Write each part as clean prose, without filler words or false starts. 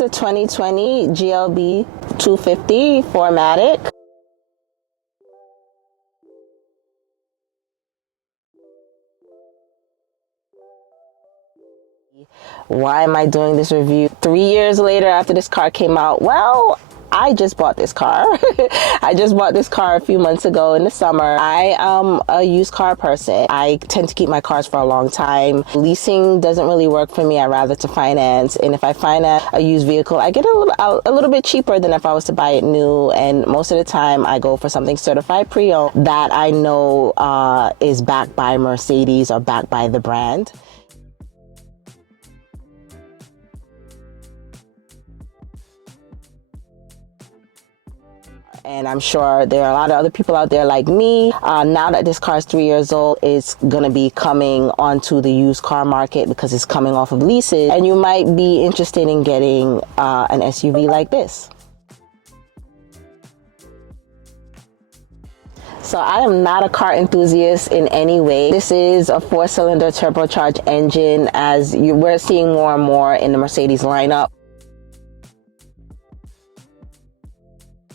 the 2020 GLB 250 4MATIC. Why am I doing this review 3 years later after this car came out? Well, I just bought this car. I just bought this car a few months ago in the summer. I am a used car person. I tend to keep my cars for a long time. Leasing doesn't really work for me. I rather to finance. And if I finance a used vehicle, I get a little bit cheaper than if I was to buy it new. And most of the time I go for something certified pre-owned that I know is backed by Mercedes or backed by the brand. And I'm sure there are a lot of other people out there like me. Now that this car is 3 years old, it's going to be coming onto the used car market because it's coming off of leases. And you might be interested in getting an SUV like this. So I am not a car enthusiast in any way. This is a 4-cylinder turbocharged engine, as we're seeing more and more in the Mercedes lineup.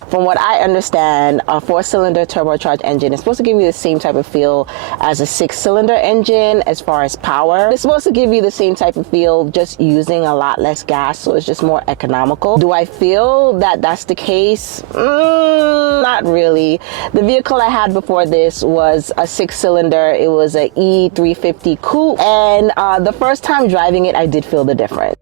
From what I understand, a 4-cylinder turbocharged engine is supposed to give you the same type of feel as a 6-cylinder engine as far as power. It's supposed to give you the same type of feel, just using a lot less gas, so it's just more economical. Do I feel that that's the case? Not really. The vehicle I had before this was a 6-cylinder. It was a E350 coupe, and the first time driving it, I did feel the difference.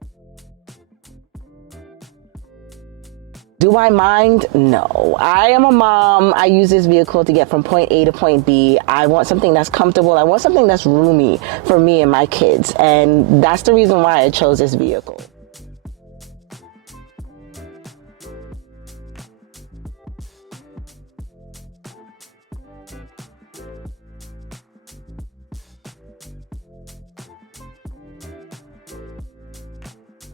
Do I mind? No. I am a mom. I use this vehicle to get from point A to point B. I want something that's comfortable. I want something that's roomy for me and my kids. And that's the reason why I chose this vehicle.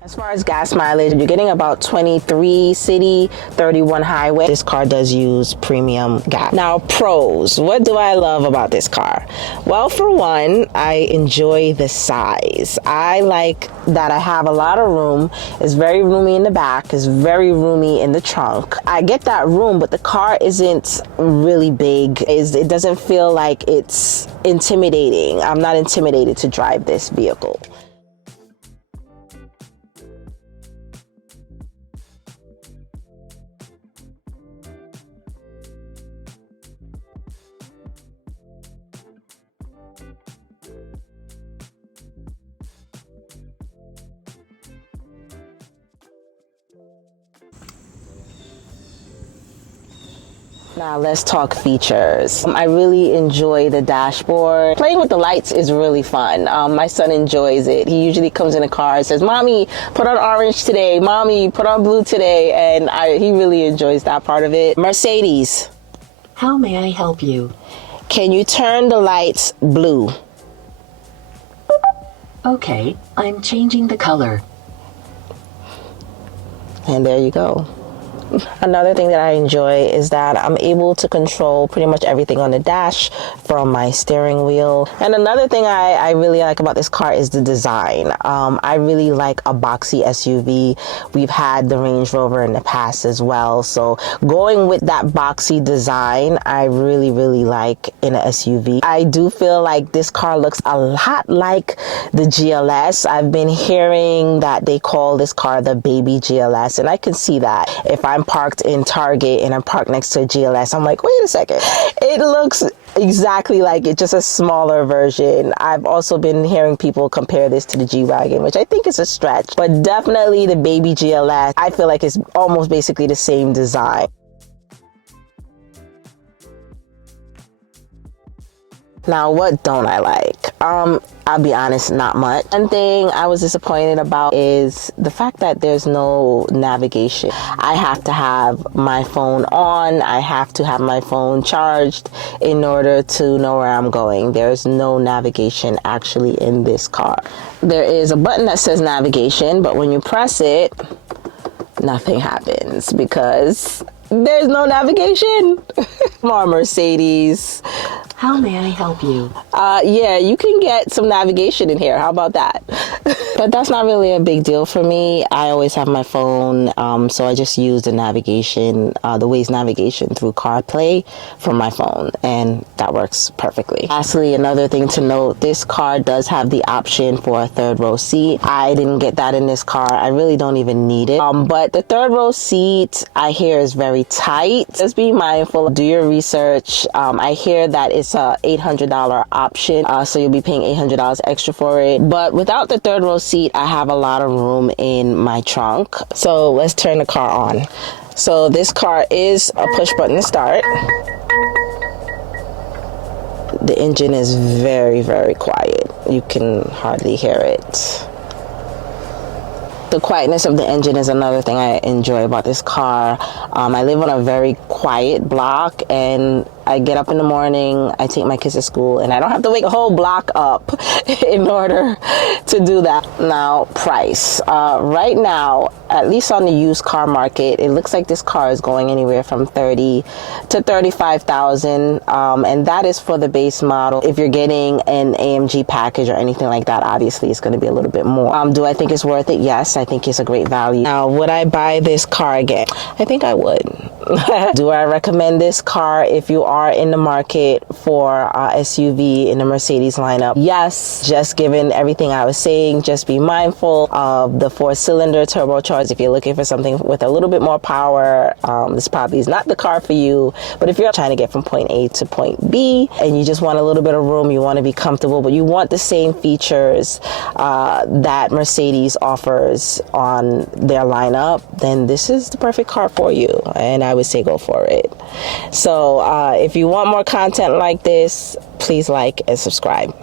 As far as gas mileage, you're getting about 23 city, 31 highway. This car does use premium gas. Now, pros. What do I love about this car? Well, for one, I enjoy the size. I like that I have a lot of room. It's very roomy in the back. It's very roomy in the trunk. I get that room, but the car isn't really big. It doesn't feel like it's intimidating. I'm not intimidated to drive this vehicle. Now let's talk features. I really enjoy the dashboard. Playing with the lights is really fun. My son enjoys it. He usually comes in the car and says, "Mommy, put on orange today. Mommy, put on blue today." And he really enjoys that part of it. Mercedes. How may I help you? Can you turn the lights blue? Okay, I'm changing the color. And there you go. Another thing that I enjoy is that I'm able to control pretty much everything on the dash from my steering wheel. And another thing I really like about this car is the design. I really like a boxy SUV. We've had the Range Rover in the past as well. So going with that boxy design, I really like in a SUV. I do feel like this car looks a lot like the GLS. I've been hearing that they call this car the baby GLS, and I can see that. If I'm parked in Target and I'm parked next to a GLS, I'm like, wait a second, it looks exactly like it, just a smaller version. I've also been hearing people compare this to the G-Wagon, which I think is a stretch, but definitely the baby GLS, I feel like it's almost basically the same design. Now, what don't I like? I'll be honest, not much. One thing I was disappointed about is the fact that there's no navigation. I have to have my phone on. I have to have my phone charged in order to know where I'm going. There's no navigation actually in this car. There is a button that says navigation, but when you press it, nothing happens because there's no navigation. Come on, Mercedes. How may I help you? Yeah, you can get some navigation in here. How about that? But that's not really a big deal for me. I always have my phone, so I just use the navigation, the Waze navigation through CarPlay from my phone, and that works perfectly. Lastly, another thing to note, this car does have the option for a third row seat. I didn't get that in this car. I really don't even need it. But the third row seat, I hear, is very tight. Just be mindful, do your research. I hear that it's a $800 option, so you'll be paying $800 extra for it. But without the third row seat, I have a lot of room in my trunk. So let's turn the car on. So this car is a push button start. The engine is very, very quiet. You can hardly hear it. The quietness of the engine is another thing I enjoy about this car. I live on a very quiet block, and I get up in the morning, I take my kids to school, and I don't have to wake a whole block up in order to do that. Now, price. Right now, at least on the used car market, it looks like this car is going anywhere from $30,000 to $35,000, and that is for the base model. If you're getting an AMG package or anything like that, obviously it's going to be a little bit more. Do I think it's worth it? Yes, I think it's a great value. Now, would I buy this car again? I think I would. Do I recommend this car if you are in the market for SUV in the Mercedes lineup? Yes, just given everything I was saying, just be mindful of the 4-cylinder turbocharged. If you're looking for something with a little bit more power, this probably is not the car for you. But if you're trying to get from point A to point B and you just want a little bit of room, you want to be comfortable, but you want the same features that Mercedes offers on their lineup, then this is the perfect car for you, and I would say go for it. So if you want more content like this, please like and subscribe.